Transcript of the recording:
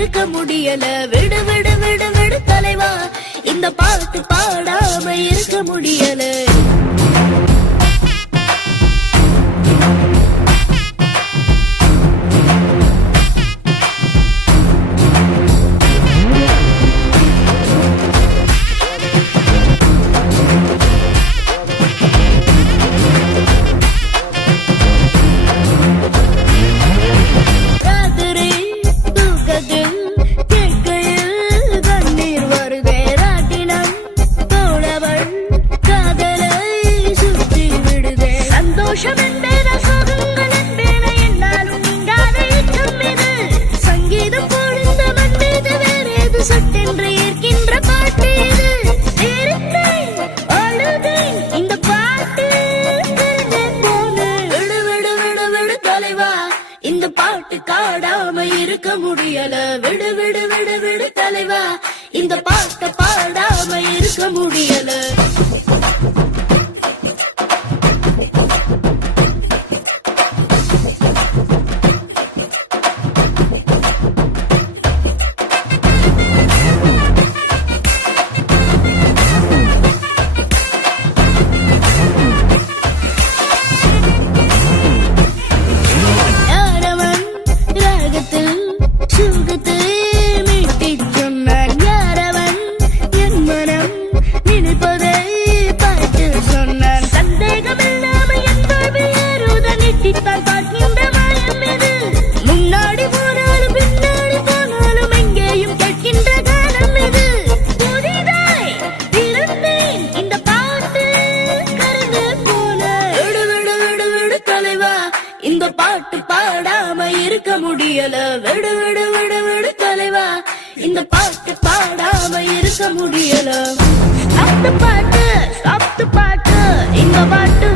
இருக்க முடியல. விடு விடு விடு விடு தலைவா, இந்த பாட்டு பாடாம இருக்க முடியல. இந்த பாட்டு பாடாம இருக்க முடியல. விடு விடு விடு விடு தலைவா, இந்த பாட்டை பாடாம இருக்க முடியல. முன்னாடி போனாலும் பின்னாடி போனாலும் எங்கேயும் கேட்கின்ற காலம் இது. புதிதாய் பிறந்தேன் இந்த பாட்டு கருது போல. விடு விடு விடு விடு தலைவா, இந்த பாட்டு பாடாம இருக்க முடியல. விடு விடு விடு விடு தலைவா, இந்த பாட்டு பாடாம இருக்க முடியல. சாப்பிட்டு பாட்டு இந்த பாட்டு